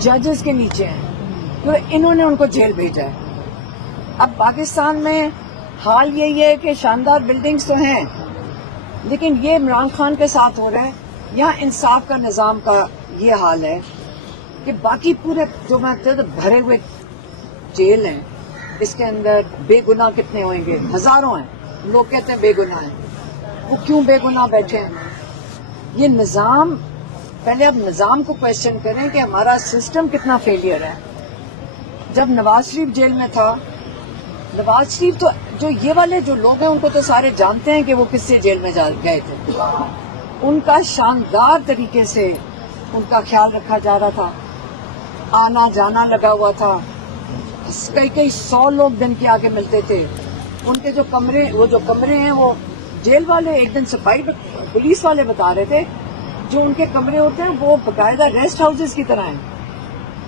ججز کے نیچے ہیں تو انہوں نے ان کو جیل بھیجا ہے. اب پاکستان میں حال یہی ہے کہ شاندار بلڈنگز تو ہیں لیکن یہ عمران خان کے ساتھ ہو رہا ہے. یہاں انصاف کا نظام کا یہ حال ہے کہ باقی پورے جو میں کہتے بھرے ہوئے جیل ہیں اس کے اندر بے گناہ کتنے ہوئیں گے؟ ہزاروں ہیں. لوگ کہتے ہیں بے گناہ ہیں. وہ کیوں بے گناہ بیٹھے ہیں؟ یہ نظام، پہلے اب نظام کو کویسچن کریں کہ ہمارا سسٹم کتنا فیلئر ہے. جب نواز شریف جیل میں تھا، نواز شریف تو جو یہ والے جو لوگ ہیں ان کو تو سارے جانتے ہیں کہ وہ کس سے جیل میں گئے تھے. ان کا شاندار طریقے سے ان کا خیال رکھا جا رہا تھا، آنا جانا لگا ہوا تھا. کئی 100 لوگ دن کے آگے ملتے تھے. ان کے جو کمرے ہیں وہ جیل والے ایک دن صفائی پولیس والے بتا رہے تھے جو ان کے کمرے ہوتے ہیں وہ باقاعدہ ریسٹ ہاؤسز کی طرح ہیں.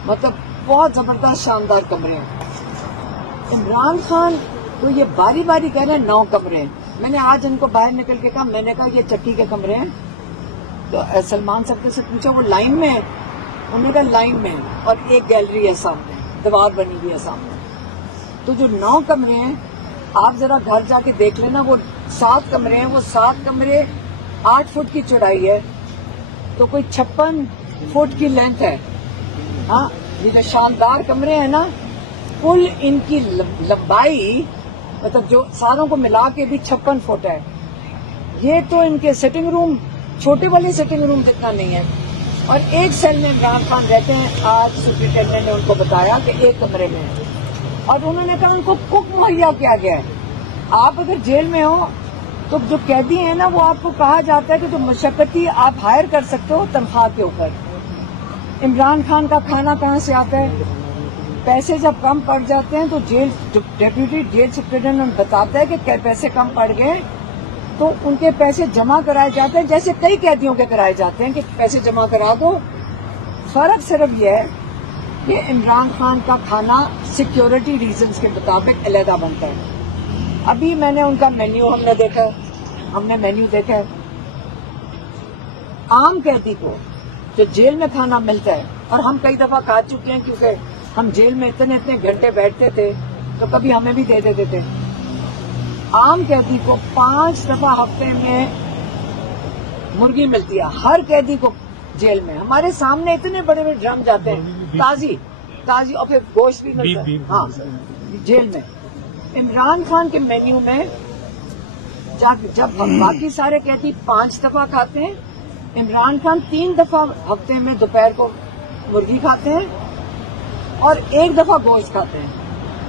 مطلب بہت زبردست شاندار کمرے ہیں. عمران خان تو یہ باری باری کہہ رہے ہیں 9 کمرے ہیں. میں نے آج ان کو باہر نکل کے کہا، میں نے کہا یہ چکی کے کمرے ہیں. تو سلمان صاحب سے پوچھا وہ لائن میں ہے؟ انہوں نے کہا لائن میں ہے اور ایک گیلری ہے سامنے، دیوار بنی ہوئی ہے سامنے. تو جو 9 کمرے ہیں آپ ذرا گھر جا کے دیکھ لینا، وہ 7 کمرے ہیں. وہ 7 کمرے 8 فٹ کی چوڑائی ہے تو کوئی 56 فٹ کی لینتھ ہے. ہاں یہ جو شاندار کمرے ہیں نا، کل ان کی لمبائی مطلب جو ساروں کو ملا کے بھی 56 فٹ ہے. یہ تو ان کے سٹنگ روم چھوٹے والے سٹنگ روم جتنا نہیں ہے. اور ایک سیل میں عمران خان رہتے ہیں. آج سپرنٹینڈنٹ نے ان کو بتایا کہ ایک کمرے میں ہے اور انہوں نے کہا ان کو کک مہیا کیا گیا ہے. آپ اگر جیل میں ہو تو جو قیدی ہیں نا وہ آپ کو کہا جاتا ہے کہ جو مشقتی آپ ہائر کر سکتے ہو تنخواہ کے اوپر. عمران خان کا کھانا کہاں سے آتا ہے؟ پیسے جب کم پڑ جاتے ہیں تو ڈیپیوٹی جیل سپرنٹینڈنٹ بتاتا ہے کہ پیسے کم پڑ گئے تو ان کے پیسے جمع کرائے جاتے ہیں، جیسے کئی قیدیوں کے کرائے جاتے ہیں کہ پیسے جمع کرا دو. فرق صرف یہ ہے کہ عمران خان کا کھانا سیکیورٹی ریزنز کے مطابق علیحدہ بنتا ہے. ابھی میں نے ان کا مینیو ہم نے مینیو دیکھا ہے. عام قیدی کو جو جیل میں کھانا ملتا ہے، اور ہم کئی دفعہ کھا چکے ہیں کیونکہ ہم جیل میں اتنے گھنٹے بیٹھتے تھے تو کبھی ہمیں بھی دے دیتے تھے. عام قیدی کو 5 دفعہ ہفتے میں مرغی ملتی ہے ہر قیدی کو جیل میں. ہمارے سامنے اتنے بڑے بڑے ڈرم جاتے ہیں تازی اور پھر گوشت بھی ملتا ہے. ہاں جیل میں. عمران خان کے مینیو میں جب باقی سارے قیدی 5 دفعہ کھاتے ہیں، عمران خان 3 دفعہ ہفتے میں دوپہر کو مرغی کھاتے ہیں اور 1 دفعہ گوشت کھاتے ہیں.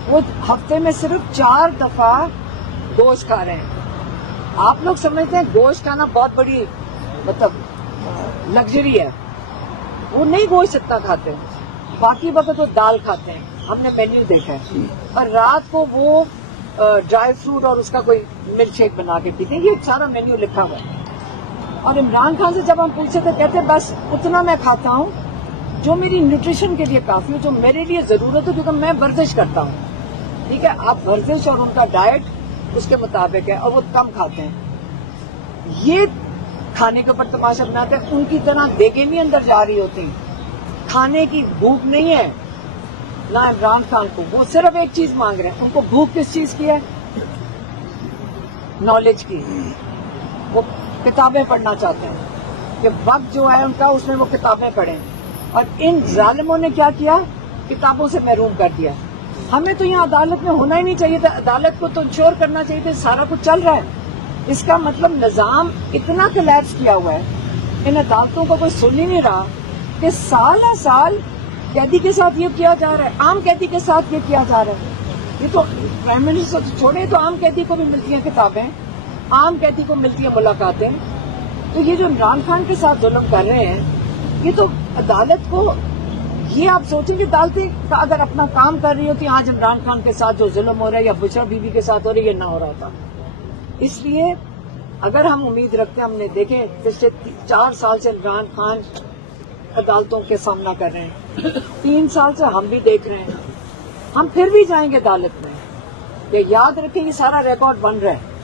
وہ ہفتے میں صرف 4 دفعہ گوشت کھا رہے ہیں. آپ لوگ سمجھتے ہیں گوشت کھانا بہت بڑی مطلب لگژری ہے. وہ نہیں گوشت اتنا کھاتے ہیں. باقی وقت وہ دال کھاتے ہیں. ہم نے مینیو دیکھا ہے. اور رات کو وہ ڈرائی فروٹ اور اس کا کوئی ملک شیک بنا کے پیتے ہیں. یہ سارا مینیو لکھا ہوا ہے. اور عمران خان سے جب ہم پوچھتے تو کہتے ہیں بس اتنا میں کھاتا ہوں جو میری نیوٹریشن کے لیے کافی ہو، جو میرے لیے ضرورت ہے، کیونکہ میں ورزش کرتا ہوں. ٹھیک ہے، آپ ورزش اور ان کا ڈائٹ اس کے مطابق ہے اور وہ کم کھاتے ہیں. یہ کھانے کے اوپر تماشا بناتے ہیں. ان کی طرح دیگیں نہیں اندر جا رہی ہوتی. کھانے کی بھوک نہیں ہے نہ عمران خان کو. وہ صرف ایک چیز مانگ رہے ہیں. ان کو بھوک کس چیز کی ہے؟ نالج کی. وہ کتابیں پڑھنا چاہتے ہیں کہ وقت جو ہے ان کا اس میں وہ کتابیں پڑھیں. اور ان ظالموں نے کیا کیا؟ کتابوں سے محروم کر دیا. ہمیں تو یہاں عدالت میں ہونا ہی نہیں چاہیے تھا. عدالت کو تو انشور کرنا چاہیے تھا سارا کچھ چل رہا ہے. اس کا مطلب نظام اتنا کلیپس کیا ہوا ہے. ان عدالتوں کو کوئی سن ہی نہیں رہا کہ سال ہر سال قیدی کے ساتھ یہ کیا جا رہا ہے، عام قیدی کے ساتھ یہ کیا جا رہا ہے. یہ تو پرائم منسٹر چھوڑے تو عام قیدی کو بھی ملتی ہیں کتابیں، عام قیدی کو ملتی ہیں ملاقاتیں. تو یہ جو عمران خان کے ساتھ ظلم کر رہے ہیں، یہ تو عدالت کو، یہ آپ سوچیں کہ عدالتیں اگر اپنا کام کر رہی ہوتی آج عمران خان کے ساتھ جو ظلم ہو رہا ہے یا بشرا بی بی کے ساتھ ہو رہا ہے یہ نہ ہو رہا تھا. اس لیے اگر ہم امید رکھتے ہیں، ہم نے دیکھے پچھلے 4 سال سے عمران خان عدالتوں کے سامنا کر رہے ہیں. 3 سال سے ہم بھی دیکھ رہے ہیں. ہم پھر بھی جائیں گے عدالت میں. یہ یاد رکھیں یہ سارا ریکارڈ بن رہا ہے.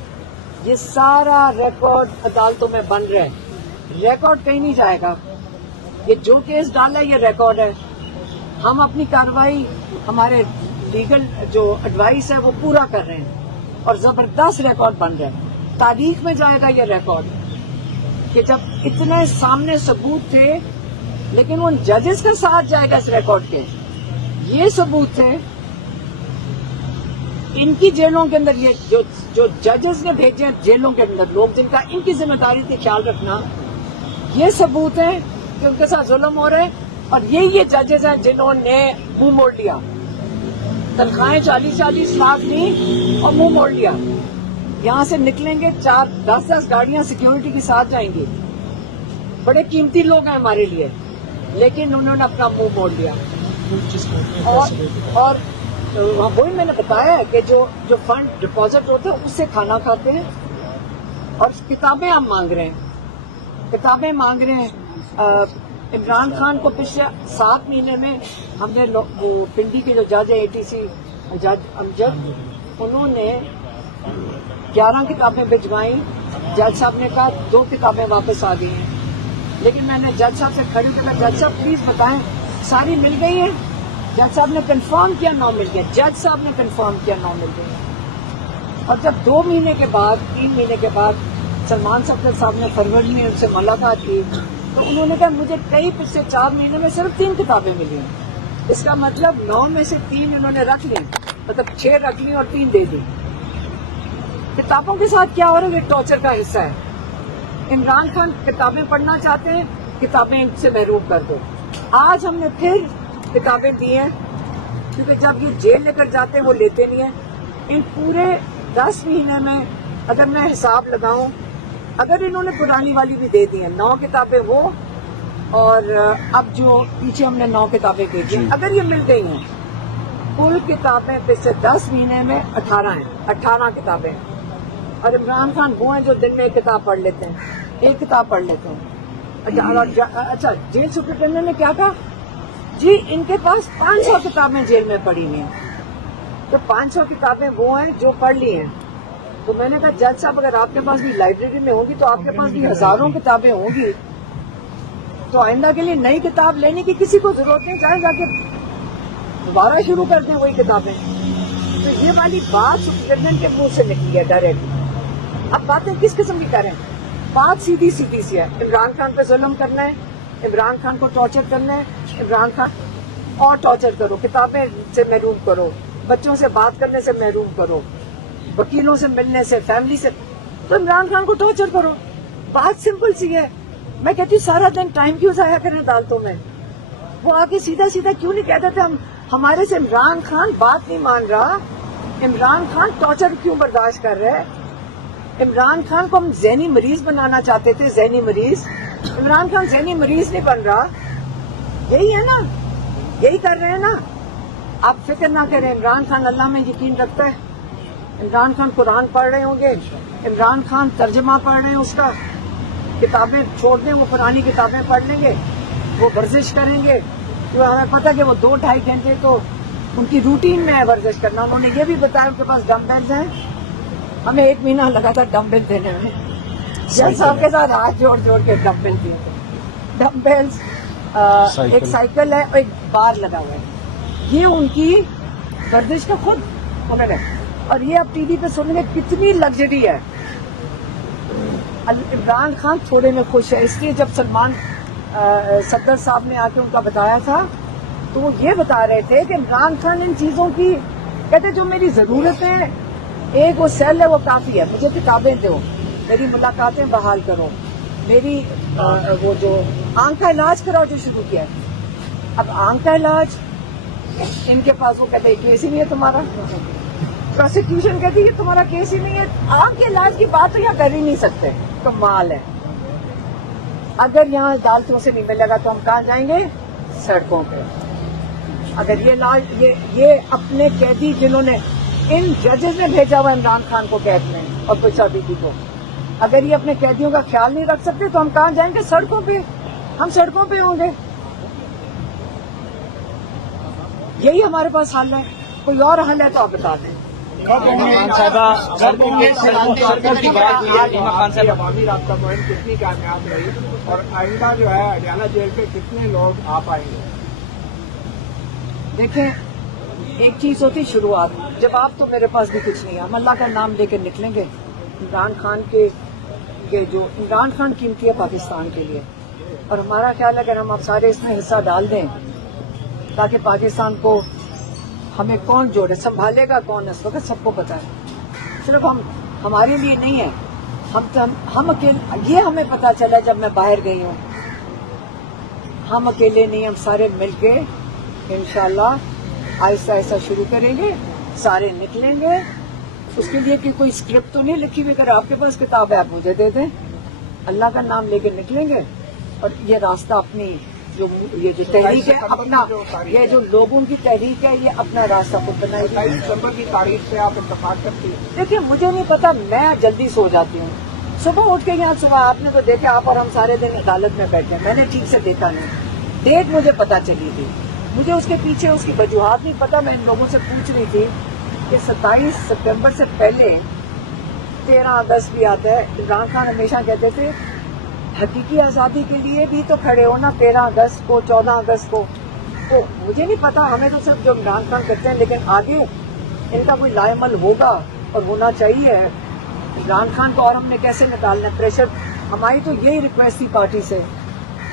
یہ سارا ریکارڈ عدالتوں میں بن رہا ہے. ریکارڈ کہیں نہیں جائے گا. یہ جو کیس ڈالا ہے یہ ریکارڈ ہے. ہم اپنی کارروائی ہمارے لیگل جو ایڈوائس ہے وہ پورا کر رہے ہیں اور زبردست ریکارڈ بن رہا ہے. تاریخ میں جائے گا یہ ریکارڈ کہ جب اتنے سامنے ثبوت تھے لیکن ان ججز کا ساتھ جائے گا اس ریکارڈ کے. یہ ثبوت تھے ان کی جیلوں کے اندر، یہ جو ججز نے بھیجے جیلوں کے اندر لوگ جن کا ان کی ذمہ داری تھی خیال رکھنا، یہ ثبوت ہے کہ ان کے ساتھ ظلم ہو رہے ہیں. اور یہ ججز ہیں جنہوں نے منہ موڑ لیا، تنخواہیں 40 لاکھ لی اور منہ موڑ لیا. یہاں سے نکلیں گے 10 گاڑیاں سیکیورٹی کے ساتھ جائیں گی. بڑے قیمتی لوگ ہیں ہمارے لیے، لیکن انہوں نے اپنا منہ موڑ لیا. اور وہی میں نے بتایا ہے کہ جو فنڈ ڈپازٹ ہوتا ہے اس سے کھانا کھاتے ہیں اور کتابیں ہم مانگ رہے ہیں. عمران خان کو پچھلے 7 مہینے میں ہم نے وہ پنڈی کے جو جج ہے ATC جج امجد، انہوں نے 11 کتابیں بھجوائیں. جج صاحب نے کہا 2 کتابیں واپس آ گئی ہیں. لیکن میں نے جج صاحب سے کھڑی ہو کے جج صاحب پلیز بتائیں ساری مل گئی ہیں؟ جج صاحب نے کنفرم کیا 9 مل گئے. جج صاحب نے کنفرم کیا 9 مل گئی. اور جب 2 مہینے کے بعد 3 مہینے کے بعد سلمان صاحب نے فروری میں ان سے ملاقات کی تو انہوں نے کہا مجھے کئی پچھلے 4 مہینے میں صرف 3 کتابیں ملی ہیں. اس کا مطلب 9 میں سے 3 انہوں نے رکھ لی، مطلب 6 رکھ لی اور 3 دے دی. کتابوں کے ساتھ کیا ہو رہا ہے؟ یہ ٹارچر کا حصہ ہے. عمران خان کتابیں پڑھنا چاہتے ہیں، کتابیں ان سے محروم کر دو. آج ہم نے پھر کتابیں دی ہیں کیونکہ جب یہ جیل لے کر جاتے ہیں وہ لیتے نہیں ہیں. ان پورے 10 مہینے میں اگر میں حساب لگاؤں، اگر انہوں نے پرانی والی بھی دے دی ہیں 9 کتابیں وہ، اور اب جو پیچھے ہم نے 9 کتابیں دے دی، اگر یہ مل گئی ہیں کل کتابیں پچھلے 10 مہینے میں 18 ہیں. 18 کتابیں. اور عمران خان وہ ہیں جو دن میں 1 کتاب پڑھ لیتے ہیں، 1 کتاب پڑھ لیتے ہیں. اچھا جیل سپرنٹینڈنٹ نے کیا کہا؟ جی ان کے پاس 500 کتابیں جیل میں پڑھی ہوئی ہیں. تو 500 کتابیں وہ ہیں جو پڑھ لی ہیں. تو میں نے کہا جج صاحب اگر آپ کے پاس بھی لائبریری میں ہوگی تو آپ کے پاس بھی ہزاروں کتابیں ہوں گی، تو آئندہ کے لیے نئی کتاب لینے کی کسی کو ضرورت نہیں، چاہے جا کے دوبارہ شروع کر دیں وہی کتابیں. تو یہ والی بات سپرنٹینڈنٹ کے منہ سے نکلی ہے ڈائریکٹ. اب باتیں کس قسم کی کریں؟ بات سیدھی سی ہے. عمران خان پہ ظلم کرنا ہے، عمران خان کو ٹارچر کرنا ہے، عمران خان اور ٹارچر کرو، کتابیں سے محروم کرو، بچوں سے بات کرنے سے محروم کرو، وکیلوں سے ملنے سے، فیملی سے. تو عمران خان کو ٹارچر کرو. بات سمپل سی ہے. میں کہتی ہوں سارا دن ٹائم کیوں ضائع کریں عدالتوں میں؟ وہ آگے سیدھا کیوں نہیں کہہ دیتے ہمارے سے عمران خان بات نہیں مان رہا، عمران خان ٹارچر کیوں برداشت کر رہے ہیں؟ عمران خان کو ہم ذہنی مریض بنانا چاہتے تھے، ذہنی مریض. عمران خان ذہنی مریض نہیں بن رہا. یہی ہے نا، یہی کر رہے ہیں نا. آپ فکر نہ کریں، عمران خان اللہ میں یقین رکھتا ہے. عمران خان قرآن پڑھ رہے ہوں گے، عمران خان ترجمہ پڑھ رہے ہیں اس کا. کتابیں چھوڑ دیں، وہ پرانی کتابیں پڑھ لیں گے، وہ ورزش کریں گے. ہمیں پتہ کہ وہ 2-2.5 گھنٹے تو ان کی روٹین میں ہے ورزش کرنا. انہوں نے یہ بھی بتایا ان کے پاس ڈمبلز ہیں. ہمیں 1 مہینہ لگا تھا ڈمبل دینے میں. جج صاحب کے ساتھ ہاتھ جوڑ کے ڈمبل دیے تھے. ڈمبلز، ایک سائیکل ہے اور ایک بار لگا ہوا ہے. یہ ان کی ورزش کا خود ہنر ہے. اور یہ اب ٹی وی پہ سننے میں کتنی لگژری ہے. عمران خان تھوڑے میں خوش ہے. اس لیے جب سلمان صدر صاحب نے آ کے ان کا بتایا تھا تو وہ یہ بتا رہے تھے کہ عمران خان ان چیزوں کی کہتے جو میری ضرورتیں، ایک وہ سیل ہے وہ کافی ہے، مجھے کتابیں دو، میری ملاقاتیں بحال کرو، میری وہ جو آنکھ کا علاج کراؤ جو شروع کیا ہے. اب آنکھ کا علاج ان کے پاس، وہ کہتے کیس ہی نہیں ہے تمہارا. پروسیکیوشن کہتی ہے یہ تمہارا کیس ہی نہیں ہے. آنکھ کے علاج کی بات تو یہاں کر ہی نہیں سکتے. کمال ہے. اگر یہاں عدالتوں سے نہیں ملے گا تو ہم کہاں جائیں گے؟ سڑکوں پہ. اگر یہ علاج یہ اپنے قیدی جنہوں نے ان ججز نے بھیجا ہوا عمران خان کو قید میں اور بچہ بیٹی کو، اگر یہ اپنے قیدیوں کا خیال نہیں رکھ سکتے تو ہم کہاں جائیں گے؟ سڑکوں پہ. ہم سڑکوں پہ ہوں گے. یہی ہمارے پاس حل ہے. کوئی اور حل ہے تو آپ بتا دیں. کی بات ہوئی ہے علیمہ خان صاحب. عوامی رابطہ مہم کتنی کامیاب رہی اور آئندہ جو ہے اڈیالہ جیل پہ کتنے لوگ آ پائیں گے؟ دیکھیں ایک چیز ہوتی شروعات، جب آپ تو میرے پاس بھی کچھ نہیں ہے، ہم اللہ کا نام لے کے نکلیں گے. عمران خان کے جو عمران خان قیمتی ہے پاکستان کے لیے، اور ہمارا خیال ہے کہ ہم اب سارے اس میں حصہ ڈال دیں تاکہ پاکستان کو ہمیں کون جوڑے، سنبھالے گا کون اس وقت سب کو پتا ہے. صرف ہمارے لیے نہیں ہے، ہم اکیلے، یہ ہمیں پتا چلا جب میں باہر گئی ہوں، ہم اکیلے نہیں، ہم سارے مل کے انشاءاللہ آہستہ آہستہ شروع کریں گے، سارے نکلیں گے. اس کے لیے کہ کوئی اسکرپٹ تو نہیں لکھی ہوئی، اگر آپ کے پاس کتاب ہے آپ مجھے دے دیں، اللہ کا نام لے کے نکلیں گے. اور یہ راستہ اپنی یہ جو تحریک ہے اپنا، یہ جو لوگوں کی تحریک ہے یہ اپنا راستہ خود بنائے گی. 27 دسمبر کی تاریخ سے آپ اتفاق کرتی ہیں؟ دیکھیے مجھے نہیں پتا، میں جلدی سو جاتی ہوں. صبح اٹھ کے یہاں صبح آپ نے تو دیکھا، آپ اور ہم سارے دن عدالت میں بیٹھے، میں نے ٹھیک سے دیکھا نہیں. ڈیٹ مجھے پتا چلی تھی، مجھے اس کے پیچھے اس کی وجوہات نہیں پتا. میں ان لوگوں سے پوچھ رہی تھی کہ 27 سپٹمبر سے پہلے 13 اگست بھی آتا ہے. عمران خان ہمیشہ کہتے تھے حقیقی آزادی کے لیے بھی تو کھڑے ہو نا 13 اگست کو 14 اگست کو. تو مجھے نہیں پتا، ہمیں تو صرف جو عمران خان کرتے ہیں، لیکن آگے ان کا کوئی لا عمل ہوگا اور ہونا چاہیے. عمران خان کو اور ہم نے کیسے نکالنا ہے پریشر. ہماری تو یہی ریکویسٹ تھی پارٹی سے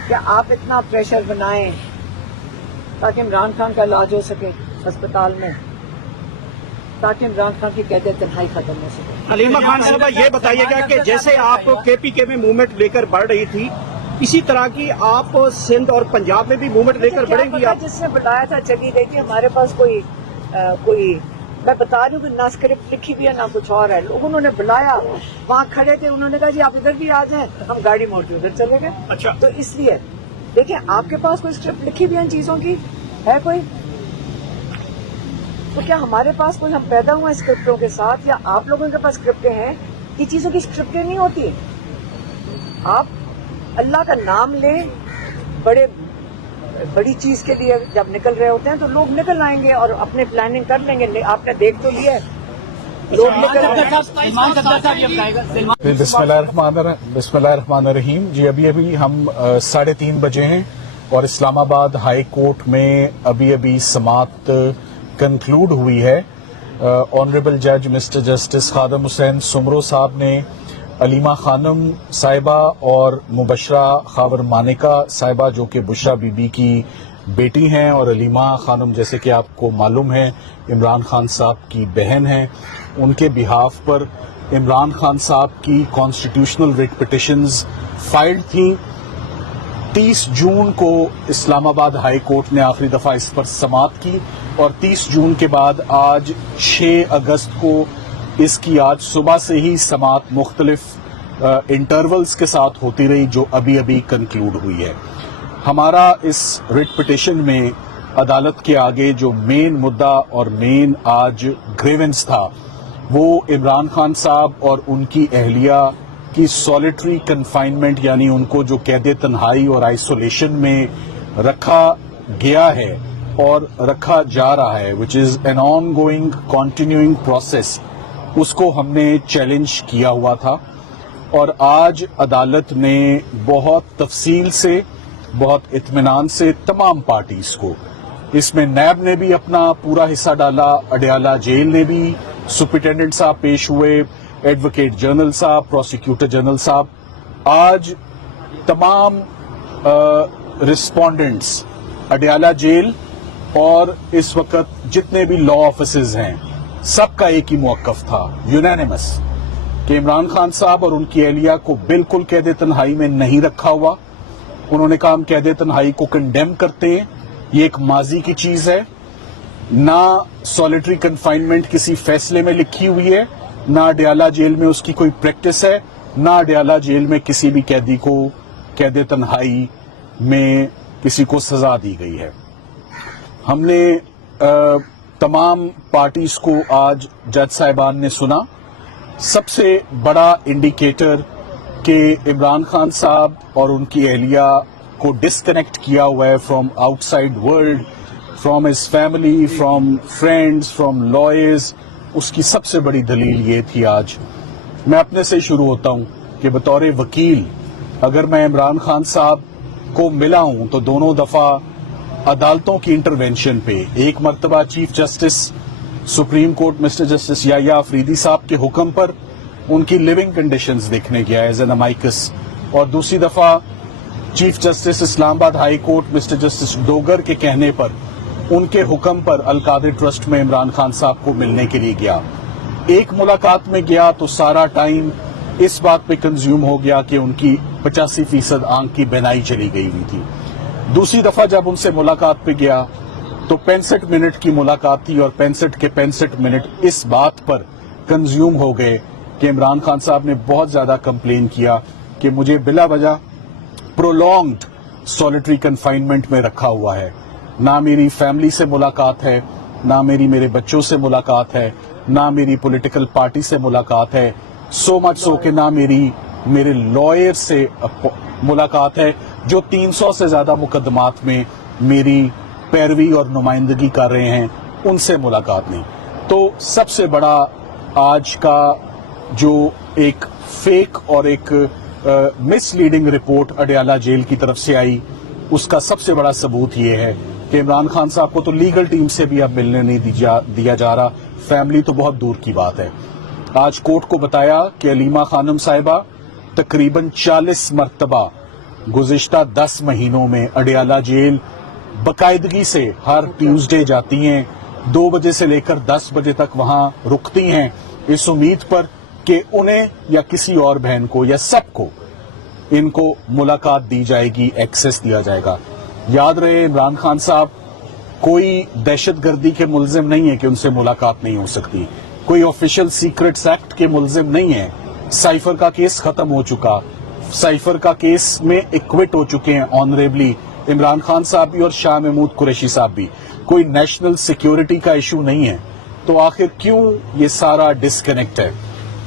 کہ آپ اتنا پریشر بنائیں تاکہ عمران خان کا علاج ہو سکے ہسپتال میں، تاکہ عمران خان کی قید تنہائی ختم ہو سکے. علیمہ خان صاحبہ یہ بتائیے گا کہ جیسے آپ کے پی کے میں موومنٹ لے کر بڑھ رہی تھی، اسی طرح کی آپ سندھ اور پنجاب میں بھی موومنٹ لے کر بڑھیں گی؟ آپ جس نے بتایا تھا چلی گئی تھی. ہمارے پاس کوئی میں بتا رہی ہوں کہ نہ اسکرپٹ لکھی ہوئی ہے نہ کچھ اور ہے. لوگوں نے بلایا، وہاں کھڑے تھے، انہوں نے کہا جی آپ ادھر بھی آ جائیں، ہم گاڑی موڑ کے ادھر چلے گئے. اچھا، تو اس لیے دیکھیں آپ کے پاس کوئی اسکرپٹ لکھی ہوئی ہے ان چیزوں کی ہے کوئی؟ تو کیا ہمارے پاس کوئی، ہم پیدا ہوئے اسکرپٹوں کے ساتھ، یا آپ لوگوں کے پاس اسکرپٹیں ہیں؟ یہ چیزوں کی اسکرپٹیں نہیں ہوتی. آپ اللہ کا نام لیں، بڑی چیز کے لیے جب نکل رہے ہوتے ہیں تو لوگ نکل آئیں گے اور اپنے پلاننگ کر لیں گے. آپ نے دیکھ تو لیا ہے لوگ نکل بسم اللہ الرحمن الرحیم. جی ابھی ہم 3:30 بجے ہیں اور اسلام آباد ہائی کورٹ میں ابھی سماعت کنکلوڈ ہوئی ہے. آنریبل جج مسٹر جسٹس خادم حسین سمرو صاحب نے علیمہ خانم صاحبہ اور مبشرہ خاور مانیکا صاحبہ جو کہ بشرا بی بی کی بیٹی ہیں، اور علیمہ خانم جیسے کہ آپ کو معلوم ہے عمران خان صاحب کی بہن ہیں، ان کے بہاف پر عمران خان صاحب کی کانسٹیٹیوشنل ریٹ پٹیشنز فائلڈ تھیں. 30 جون کو اسلام آباد ہائی کورٹ نے آخری دفعہ اس پر سماعت کی، اور 30 جون کے بعد آج 6 اگست کو اس کی آج صبح سے ہی سماعت مختلف انٹرولز کے ساتھ ہوتی رہی، جو ابھی کنکلوڈ ہوئی ہے. ہمارا اس ریٹ پٹیشن میں عدالت کے آگے جو مین مدعا اور مین آج گریونس تھا وہ عمران خان صاحب اور ان کی اہلیہ کی سولیٹری کنفائنمنٹ، یعنی ان کو جو قید تنہائی اور آئسولیشن میں رکھا گیا ہے اور رکھا جا رہا ہے، which is an ongoing continuing process، اس کو ہم نے چیلنج کیا ہوا تھا. اور آج عدالت نے بہت تفصیل سے، بہت اطمینان سے تمام پارٹیز کو، اس میں نیب نے بھی اپنا پورا حصہ ڈالا، اڈیالہ جیل نے بھی، سپرنٹینڈنٹ صاحب پیش ہوئے، ایڈوکیٹ جنرل صاحب، پروسیکیوٹر جنرل صاحب، آج تمام رسپونڈنٹس اڈیالہ جیل اور اس وقت جتنے بھی لا آفیسز ہیں سب کا ایک ہی موقف تھا، یونینیمس، کہ عمران خان صاحب اور ان کی اہلیہ کو بالکل قید تنہائی میں نہیں رکھا ہوا. انہوں نے کہا ہم قید تنہائی کو کنڈیم کرتے ہیں، یہ ایک ماضی کی چیز ہے، نہ سولیٹری کنفائنمنٹ کسی فیصلے میں لکھی ہوئی ہے، نہ اڈیالہ جیل میں اس کی کوئی پریکٹس ہے، نہ اڈیالہ جیل میں کسی بھی قیدی کو قید تنہائی میں کسی کو سزا دی گئی ہے. ہم نے تمام پارٹیز کو آج جج صاحبان نے سنا. سب سے بڑا انڈیکیٹر کہ عمران خان صاحب اور ان کی اہلیہ کو ڈسکنیکٹ کیا ہوا ہے from outside world, from his family, from friends, from lawyers, اس کی سب سے بڑی دلیل یہ تھی آج. میں اپنے سے شروع ہوتا ہوں کہ بطور وکیل اگر میں عمران خان صاحب کو ملا ہوں تو دونوں دفعہ عدالتوں کی انٹرونشن پہ، ایک مرتبہ chief justice supreme court mister justice Yahya Afridi sahib کے حکم پر ان کی لیونگ کنڈیشنز دیکھنے گیا ایز این امائکس، اور دوسری دفعہ chief justice Islamabad high court mister justice Dogar کے کہنے پر ان کے حکم پر القادر ٹرسٹ میں عمران خان صاحب کو ملنے کے لیے گیا. ایک ملاقات میں گیا تو سارا ٹائم اس بات پہ کنزیوم ہو گیا کہ ان کی 85% آنکھ کی بینائی چلی گئی ہوئی تھی. دوسری دفعہ جب ان سے ملاقات پہ گیا تو 65 منٹ کی ملاقات تھی، اور 65 کے 65 منٹ اس بات پر کنزیوم ہو گئے کہ عمران خان صاحب نے بہت زیادہ کمپلین کیا کہ مجھے بلا وجہ پرولونگڈ سولیٹری کنفائنمنٹ میں رکھا ہوا ہے. نہ میری فیملی سے ملاقات ہے، نہ میرے بچوں سے ملاقات ہے، نہ میری پولیٹیکل پارٹی سے ملاقات ہے، سو مچ سو کہ نہ میرے لائر سے ملاقات ہے جو 300 سے زیادہ مقدمات میں میری پیروی اور نمائندگی کر رہے ہیں، ان سے ملاقات نہیں. تو سب سے بڑا آج کا جو ایک فیک اور ایک مس لیڈنگ رپورٹ اڈیالہ جیل کی طرف سے آئی، اس کا سب سے بڑا ثبوت یہ ہے کہ عمران خان صاحب کو تو لیگل ٹیم سے بھی اب ملنے نہیں دیا جا رہا، فیملی تو بہت دور کی بات ہے. آج کورٹ کو بتایا کہ علیمہ خانم صاحبہ تقریباً 40 مرتبہ گزشتہ 10 مہینوں میں اڈیالہ جیل باقاعدگی سے ہر ٹیوزڈے جاتی ہیں، 2 بجے سے لے کر 10 بجے تک وہاں رکتی ہیں اس امید پر کہ انہیں یا کسی اور بہن کو یا سب کو ان کو ملاقات دی جائے گی، ایکسس دیا جائے گا. یاد رہے عمران خان صاحب کوئی دہشت گردی کے ملزم نہیں ہے کہ ان سے ملاقات نہیں ہو سکتی، کوئی آفیشل سیکرٹس ایکٹ کے ملزم نہیں ہے. سائفر کا کیس ختم ہو چکا، سائفر کا کیس میں ایکوٹ ہو چکے ہیں آنریبلی عمران خان صاحب بھی اور شاہ محمود قریشی صاحب بھی. کوئی نیشنل سیکیورٹی کا ایشو نہیں ہے، تو آخر کیوں یہ سارا ڈسکنیکٹ ہے؟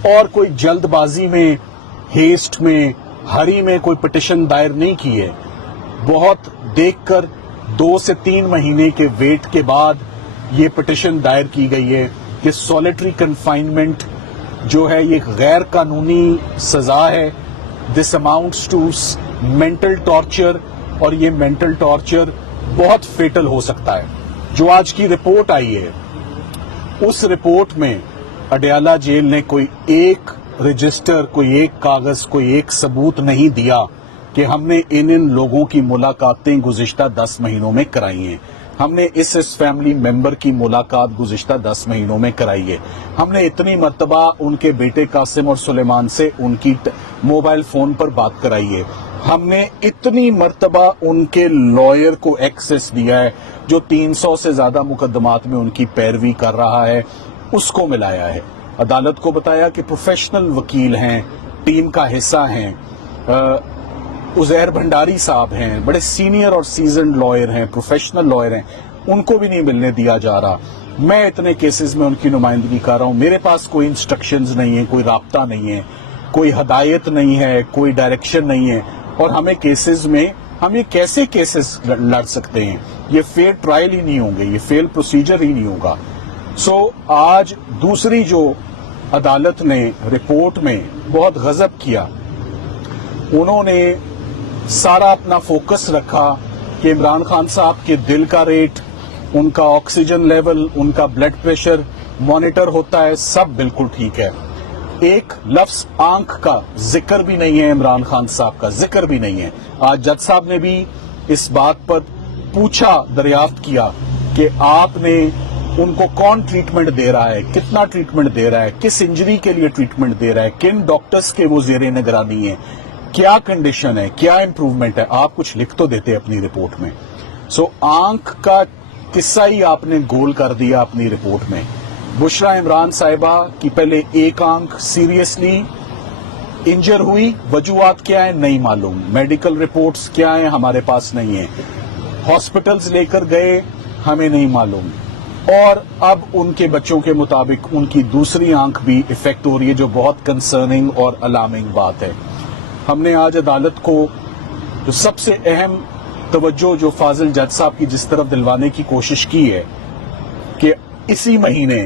اور کوئی جلد بازی میں، ہیسٹ میں، ہری میں کوئی پٹیشن دائر نہیں کی ہے. بہت دیکھ کر 2 سے 3 مہینے کے ویٹ کے بعد یہ پٹیشن دائر کی گئی ہے کہ سولیٹری کنفائنمنٹ جو ہے یہ غیر قانونی سزا ہے. دس اماؤنٹس ٹو مینٹل ٹارچر، اور یہ مینٹل ٹارچر بہت فیٹل ہو سکتا ہے. جو آج کی رپورٹ آئی ہے اس رپورٹ میں اڈیالہ جیل نے کوئی ایک رجسٹر، کوئی ایک کاغذ، کوئی ایک ثبوت نہیں دیا کہ ہم نے ان لوگوں کی ملاقاتیں گزشتہ 10 مہینوں میں کرائی ہیں. ہم نے اس فیملی ممبر کی ملاقات گزشتہ 10 مہینوں میں کرائی ہے. ہم نے اتنی مرتبہ ان کے بیٹے قاسم اور سلیمان سے ان کی موبائل فون پر بات کرائی ہے. ہم نے اتنی مرتبہ ان کے لائر کو ایکسس دیا ہے جو 300 سے زیادہ مقدمات میں ان کی پیروی کر رہا ہے، اس کو ملایا ہے. عدالت کو بتایا کہ پروفیشنل وکیل ہیں، ٹیم کا حصہ ہیں، عزیر بھنڈاری صاحب ہیں، بڑے سینئر اور سیزنڈ لائر ہیں، پروفیشنل لائر ہیں، ان کو بھی نہیں ملنے دیا جا رہا. میں اتنے کیسز میں ان کی نمائندگی کر رہا ہوں، میرے پاس کوئی انسٹرکشنز نہیں ہیں، کوئی رابطہ نہیں ہے، کوئی ہدایت نہیں ہے، کوئی ڈائریکشن نہیں ہے. اور ہمیں کیسز میں ہم یہ کیسے کیسز لڑ سکتے ہیں؟ یہ فیئر ٹرائل ہی نہیں ہوں گے، یہ فیئر پروسیجر ہی نہیں ہوگا. سو آج دوسری جو عدالت نے رپورٹ میں بہت غضب کیا، انہوں نے سارا اپنا فوکس رکھا کہ عمران خان صاحب کے دل کا ریٹ، ان کا آکسیجن لیول، ان کا بلڈ پریشر مانیٹر ہوتا ہے، سب بالکل ٹھیک ہے. ایک لفظ آنکھ کا ذکر بھی نہیں ہے، عمران خان صاحب کا ذکر بھی نہیں ہے. آج جج صاحب نے بھی اس بات پر پوچھا، دریافت کیا کہ آپ نے ان کو کون ٹریٹمنٹ دے رہا ہے، کتنا ٹریٹمنٹ دے رہا ہے، کس انجری کے لیے ٹریٹمنٹ دے رہا ہے، کن ڈاکٹرز کے وہ زیر نگرانی ہیں، کیا کنڈیشن ہے، کیا امپروومنٹ ہے. آپ کچھ لکھ تو دیتے اپنی رپورٹ میں. سو آنکھ کا قصہ ہی آپ نے گول کر دیا اپنی رپورٹ میں. بشرا عمران صاحبہ کی پہلے ایک آنکھ سیریسلی انجر ہوئی، وجوہات کیا ہیں نہیں معلوم، میڈیکل رپورٹس کیا ہیں ہمارے پاس نہیں ہیں، ہاسپٹلز لے کر گئے ہمیں نہیں معلوم. اور اب ان کے بچوں کے مطابق ان کی دوسری آنکھ بھی افیکٹ ہو رہی ہے، جو بہت کنسرننگ اور الارمنگ بات ہے. ہم نے آج عدالت کو جو سب سے اہم توجہ جو فاضل جج صاحب کی جس طرف دلوانے کی کوشش کی ہے کہ اسی مہینے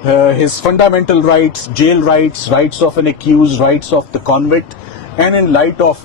his fundamental rights, jail rights, rights of an accused, rights of the convict, and in light of